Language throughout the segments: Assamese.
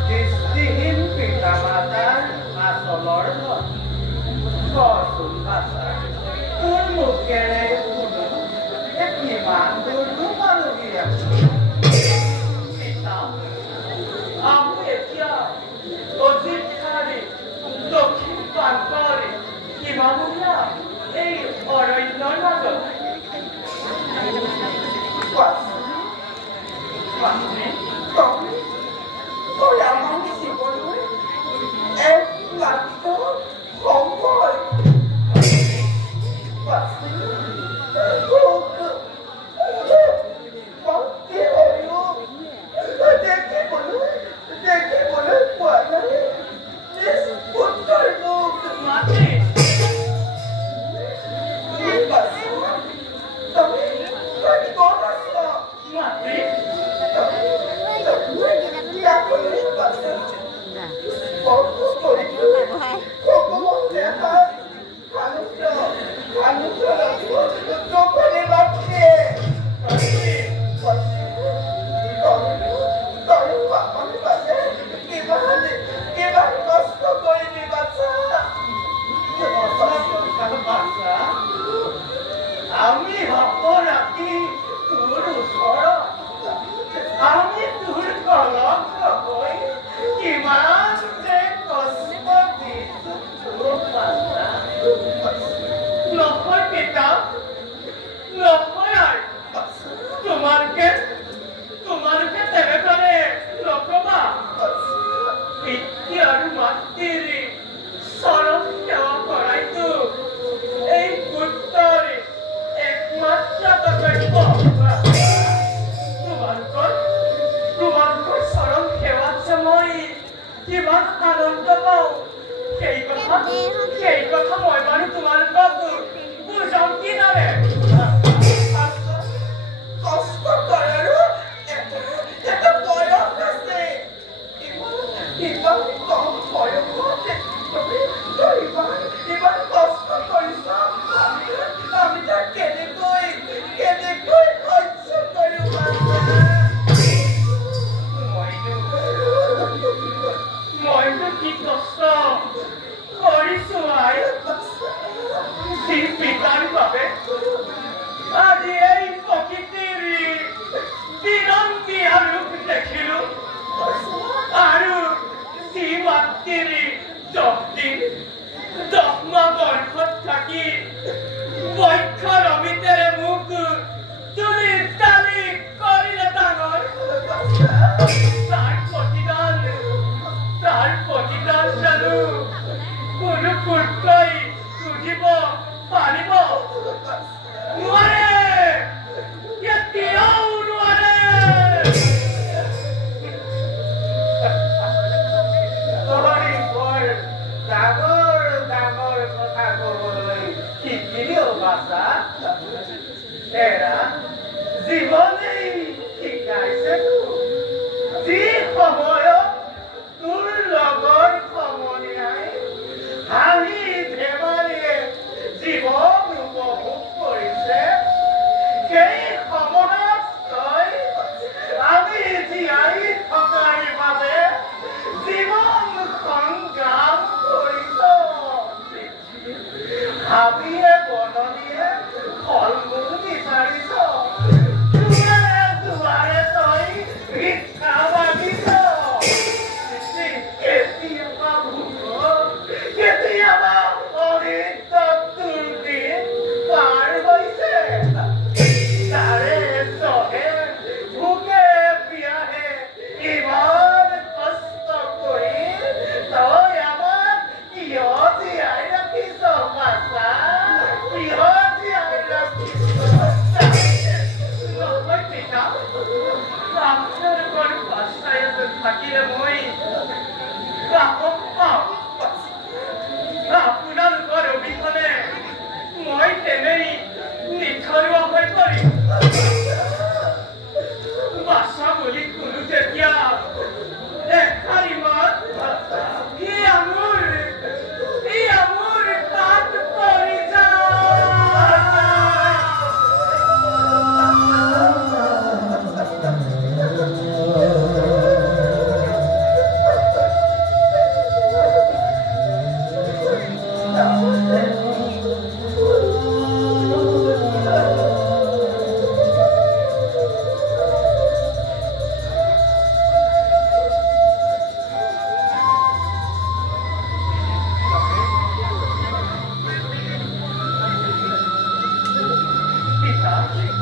দৃষ্টিহীন পিতা মাতাৰ আচলৰ কচোন ভাষা তোৰ মুখেৰে শুনো কিমান দূৰনো পালোহি আমি এতিয়া অজিতখাৰী দক্ষিণ প্ৰান্তৰে কিমানমূলীয়া এই অৰণ্যৰ মাজত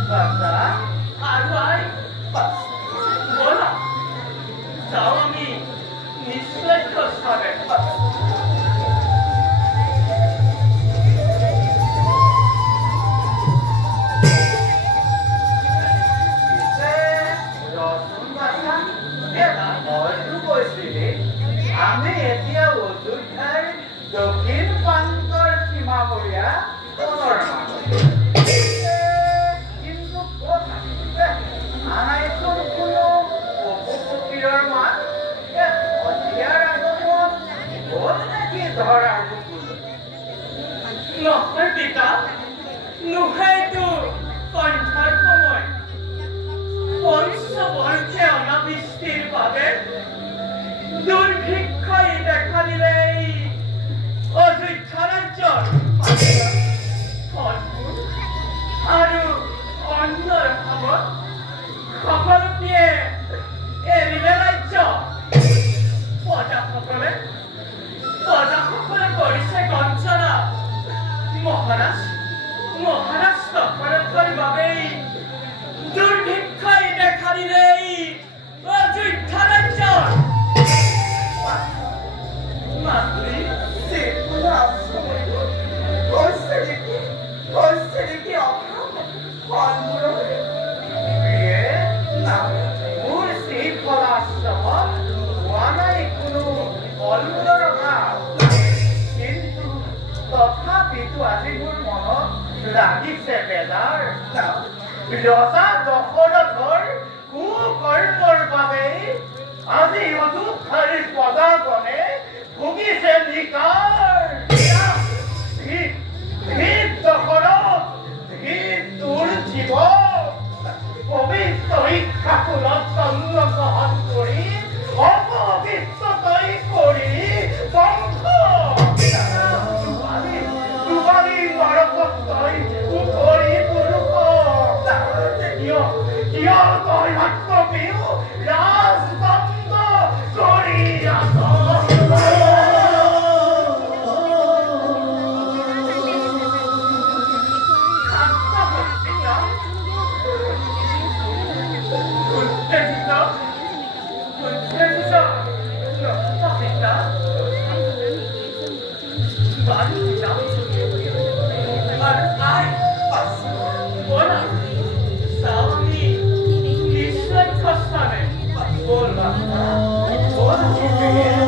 Basta, alay, bola. Sawami, nislay ko sabi. আমি এতিয়া অযোধ্যাৰ দক্ষিণ প্ৰান্তৰ সীমামূৰীয়া কিন্তু ক'ত আন এখন কোনো পশুপক্ষীৰৰ মাত সন্ধিয়াৰ আগমন হ'ল নেকি ধৰাৰ নহয় পিতা নোহাইতো সন্ধ্যাৰ সময় পঞ্চবৰ্ষে অনাবৃষ্টিৰ বাবে দুৰ্ভিক্ষই দেখা দিলে অযোধ্যা ৰাজ্যৰ ফলবোৰ আৰু অন্যৰ ভাৱত সকলোকে এৰিলে ৰাজ্য প্ৰজাসকলে কৰিছে গঞ্জনা মহাৰাষ্ট্ৰৰ বাবেই দুৰ্ভিক্ষই দেখা দিলে অযোধ্যা ৰাজ্যৰ Madre, se pulasse forse di chi quando na ursi pulasse wana ikunu olmuraga kintu tothapi tu aji mur mono লাগিছে বেজাৰ বিৰতা দখলৰ কুকৰ্মৰ বাবে আজি অযোধ্যাৰ প্ৰজাজনে ভুগিছে নিকাৰ তোৰ জীৱ পবিত্ৰ শিক্ষাকুলত জন্ম গ্ৰহণ কৰি অপবিত্ৰতাই কৰি বংশ দুবাৰী নৰকত তই উভৰি পুৰুষ কিয় তই মাত্ৰ বিহু ৰাজদণ্ড কৰি আছ Bola, bola,